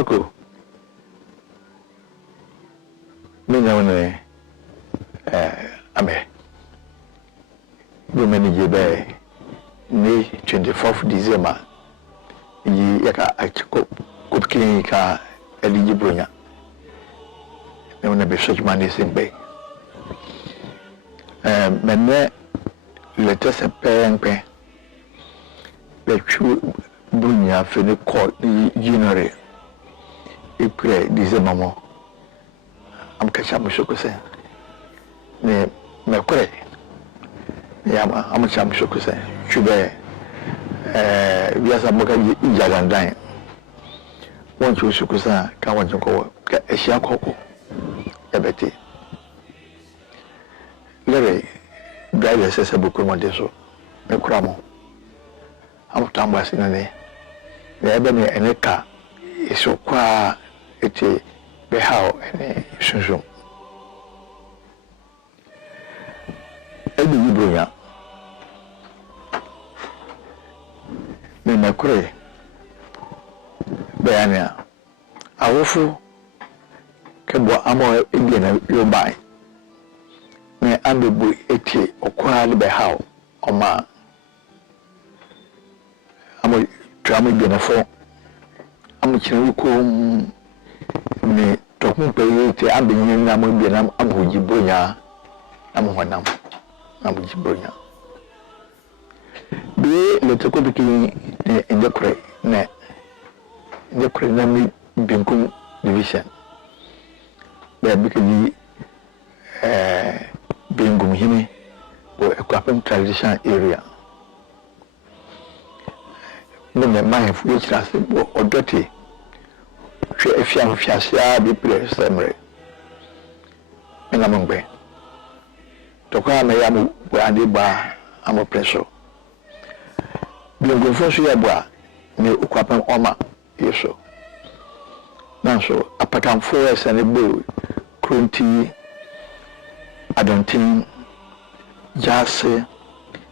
Marco. Me know ame. We manage by May 24th December. Yaka achiko kupkinika eligible. Me wanna be such money simple. Mene letters a pay the true bunya for the court January April December mo I'm catch up with Shokose ne mekore yama I'm catch up with Shokose chube we as a boka jagandan want to Shokosa can want to go a share coco ebeti Larry driver says a book on this so mekramo I'm tambas in the ebony and a car is so qua it be how any soon. Ebi Bruya Minakure Bayania Awofu Kabo Amo Indian you buy me ambebu eti okwa be how oma amo drama bi na fo amo kire ko me tokun pe eti abenyin na mo bi na amo jibonya amo honam amo jibonya bi le toko bi ki ndekure na mi binkun division be bi ki Bingum Himi or Equapam transition area. No, my which has or dirty. If you have be placed, memory. And among bay. Toka Mayamu, where I did bar, I'm a presso. Bingum Fosia, near Equapam Oma, yes so. Now so, a pattern forest and a bull, crunty. I don't think just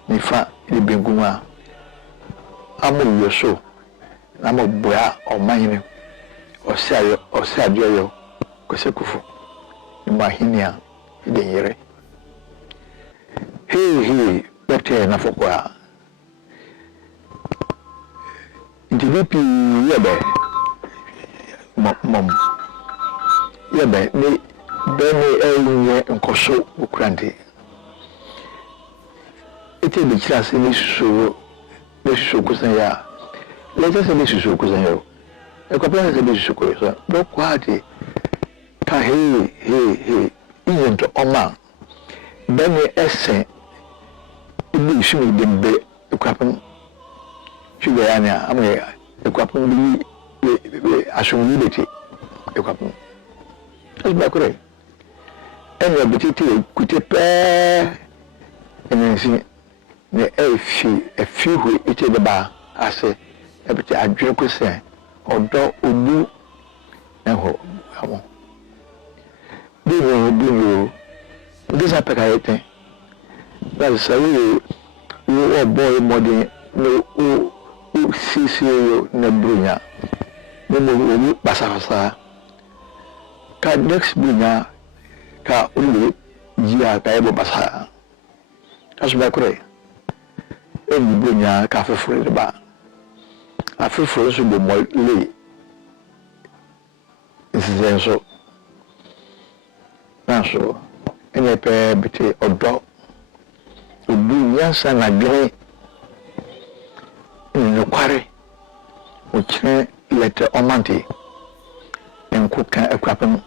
nifa ni binguma amu yoso amu boya o mahini o sadio kosekufu imahinia idenyere hey bete na fokwa ndibipi yebe mom yebe ni Bene enye nkoso ukrande ete be kira se ni so kusan ya lete se ni so kusan yo e ko plan se ni so kusan do kwade ka he iyen to oma bene ese ibi shimi dembe ekwapon shuga yana amwe ekwapon bi asumi beti ekwapon asba kure ene betiti kute pe enensi ne efi hu ite de ba ase ebeti adwe ko se odo obu eho amo biwo ndisa peka yete that say we boy modern no o sisi na brunya no mo basa ka next brunya ka uli jia ka ebo basa asba kure en bunya ka fefure de ba afefure so bo mo le nsizenso naso ene pe bete odo obunya sana gre no kware o kire lete omanti enkuka ekwapem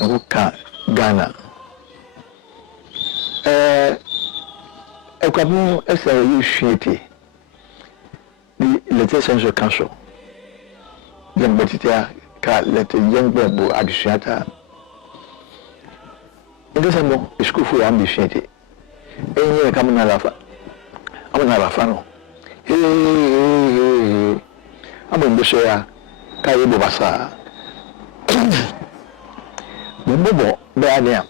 enkuka Ghana ekwapem esa yushiti the lete central council dem betitia ka lete young people adisiata ndesa mo school for ambitiate enye kamuna lafa amuna lafa no abombeso ya ka yebo basa Mbobo Bania,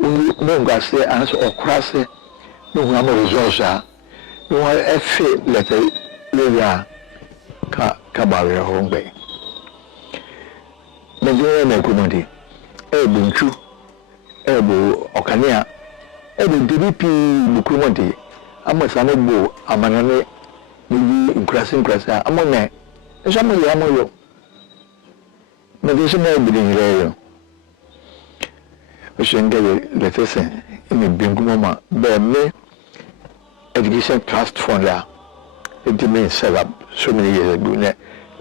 no gase and so crase, no one resource, no one F letter Lia Cabaria home bay. Nigeria na kumonti bunchu bu okania bu DDP bukumonti amasane bo amanane ni nkrasa amone nso amoyo na dise na bi ni reyo Oshenge letese in Binguma be me education trust fund there. It been set up so many years ago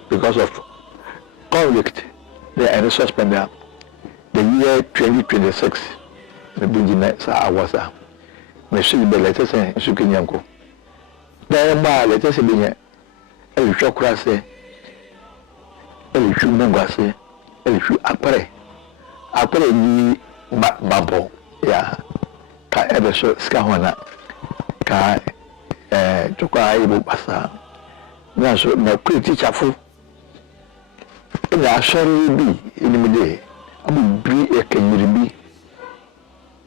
because of conflict. They are suspended the year 2026. The Bingina sa awasa. Me should be letese sukinyanko. There ma letese binya. El chokrase. El chumangase. El chu apare. Apare ni babo ya ka ebe so ska hona ka tukwa ibu basa na so na kwiti chafu ina ashari bi inimide abu bri ekenyiribi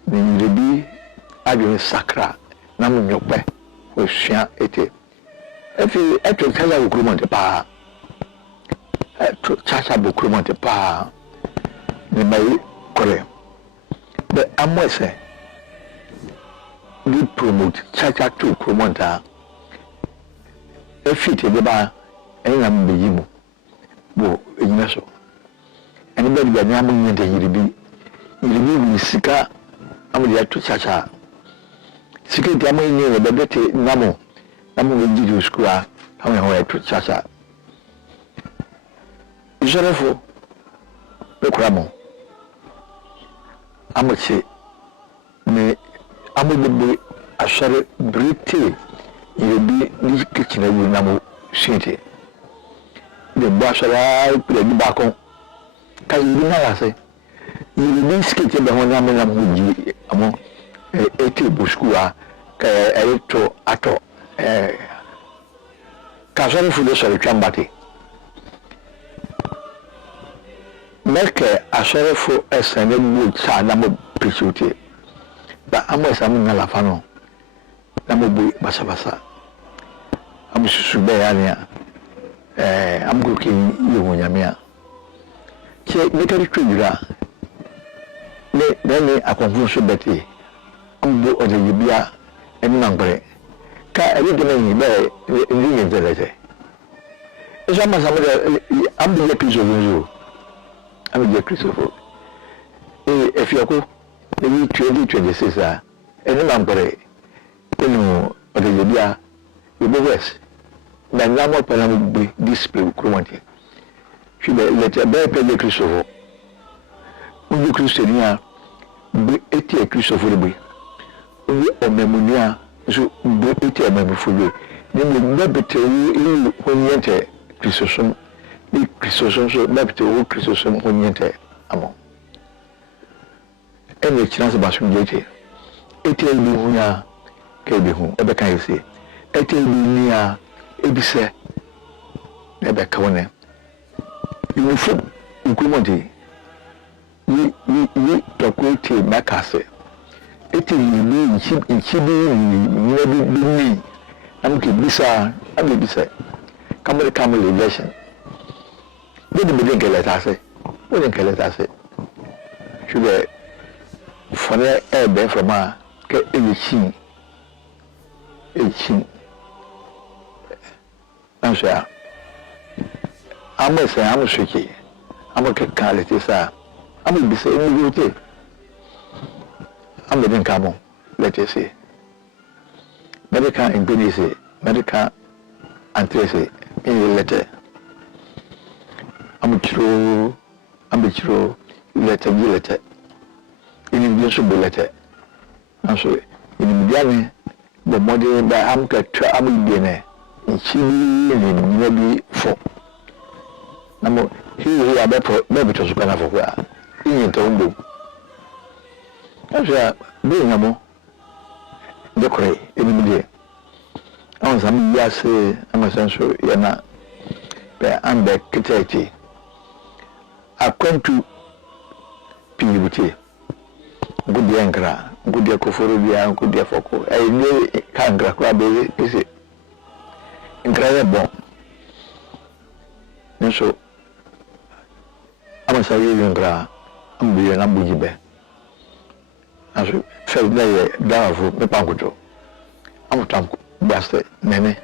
ni nyiribi adwe sakra na munyokpe osua ete efi eto kaza bukurumonte pa eto chacha bukurumonte pa ni mai kore the amwese we promote chacha to promote efit de ba enya mbeyimu bo enyina so ene ba dia nyamu nyende yiribi ni sika amudi atu chacha sika dia mo nyi be bete namu ngi skua hawe hawe atu chacha isorefo be kuramo amoche ne amudebe ashare brite yebi ni kitchen ewu namu shinte de bashara pele di bakon ka yibi na lase yibi skete be hona me na muji amo ete buskua ka electro ato ka share fu de share chambate Meke asherefo esene mu cha na mo pisuti ba amo esamu na lafano na mo bu basa am susu be ya ne am go ki yewo nyamia che metari twira ne akonfu so beti am bu oje yibia eni nangbre ka eri de ni be ni ngeleze esa masamu am bu episo yo I'm a Christopher. If you go, maybe 2026, and number, you know, or the idea, you go west. But now more will be display chromatic. She let a bear pay the Christopher. When you Christiania, be 80 Christopher be. Only a memoria, so be 80 a memory for you. Then you never tell you when you enter Christopher. Ni Christosum so mepte o Christosum onyente amo ene chance ba sun jeje etel bi hunya ke bi hu ebe kan yesi etel bi nia ebise ebe ka wona yufu ukumonti ni tokwete makase etel ni nchibi ni bi amke bisa amebisa kamel election Did the drink let us say? What didn't let us say? Should be for the air bear from a chin. I'm sure. I must say, I'm shaky. I'm a call it, sir. I will be saying, you take. I'm the come on, let us say. Medical in Benice, medical and Tracy in the letter. Ambitro, letter. In English, letter. I'm sorry. In Indiana, the modern by Amka Tramine, in Chile, and maybe for. Namo, he had maybe to Sukana for where. In Tombo. That's a being a more decorate in the day. I was some years, I'm a sensual, Yana, by Amber Kitty. Akwantu pibuti good yankra good yakoforo bia good yafoko e ne kangra kwa be ese nkra ye bon nso ama sa yi ngra am bi na buji be aso fe na ye da fu me pankuto am tam baste nene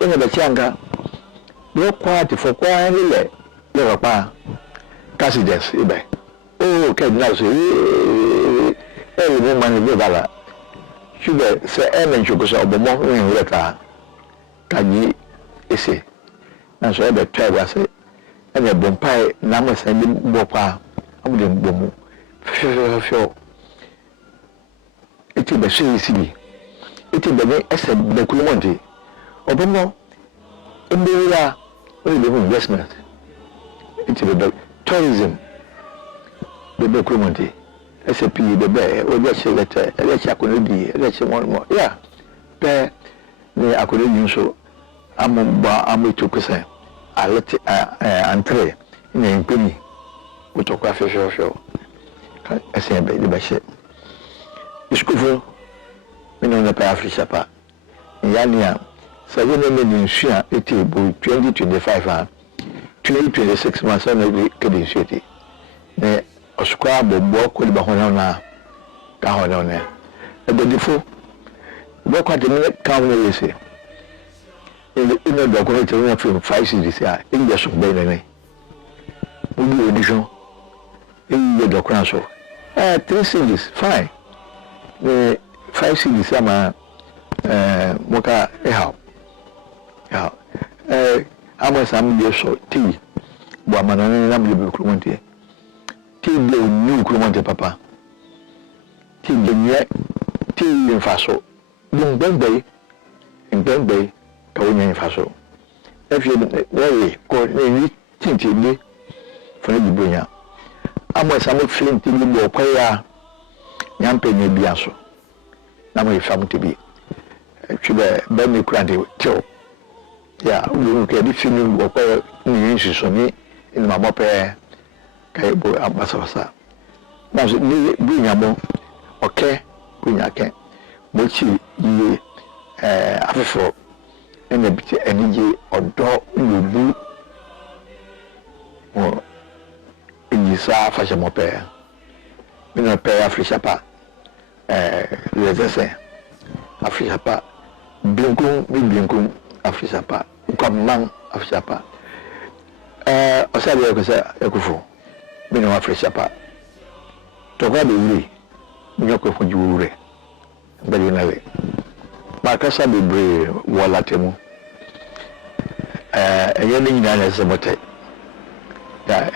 ina da chianga yo kwati fo kwa ile le pa casides ibe o ke na so mo mani be bala sugar se enen chuko so obomo wen weka kaji ese na so ebe twa se ene bompai na mo se ni bopa amude bomu fio eti be se sibi eti be ne ese be kulumonti obomo mbira we be investment eti be tourism be kulumonti SAP the bear, or let's say that let's accommodate, let's say more. Yeah, bear the accommodation so I'm to say, I let entree in a penny with a coffee show. I say, baby, by shit. The school for me on the path Sapa. Yania, 7 million share a table 2025 2026 months on the Canadian city. Osukwa bobo ko liba hono na ka hono ne ebodifo bo kwa de me ka hono yese ina do ko te na film 5 series a inja so be ne udi audition inja do kwa so 3 series fine 5 series ama moka how ama sam de so ti bo amana na mle be krumontie Team de new Crumonte papa. Team de nye team in faso. Yung Bembe in Bembe kawin in faso. If you way ko ni tinti ni for the bunya. Amo samu film ti ni bo kwaya nyampe ni biaso. Na mo ifam ti bi. Chibe be mi krande cho. Ya, you ke di film bo kwaya ni yin so ni in ma mo pe kaibo abasabasa na ni bunyamo okay bunyake mochi yi afefo ene biti enije odo nubu o inisa fasha mope mina pe afrisha pa lezese afrisha pa binkun afrisha pa kwamman afrisha pa osabe ko sa ekufo mina wa fresh apa to ga de wuri nyoko ko juure bali na we ba ka sa be bre wala temu eye ni nyina na semote ya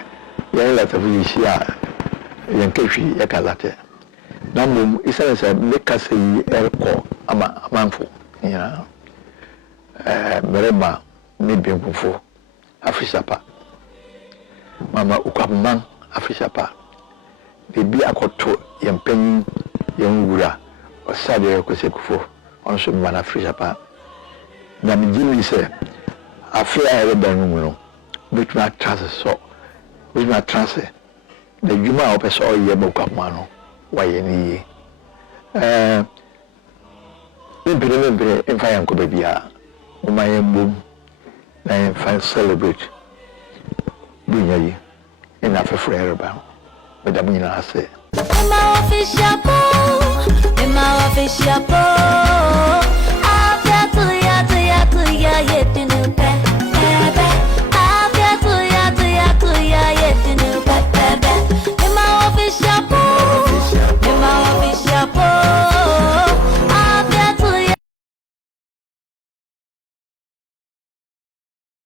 ya la tafi shi ya yan kefi ya kalate na mum isa sa me ka sai erko ama amanfo ya merema ni binkufo afisapa mama ukwamman afisapa bibi akoto yempanyin yengura osade ko sekufo onso mana afisapa na mjini se afia ere danu no bituma trase so bituma trase na juma opeso oye bokwamma no waye ni impire emfa yanko bebia o maye mbom na emfa celebrate bunyayi ina fefrere ba madam nyina ase Emma official po after to ya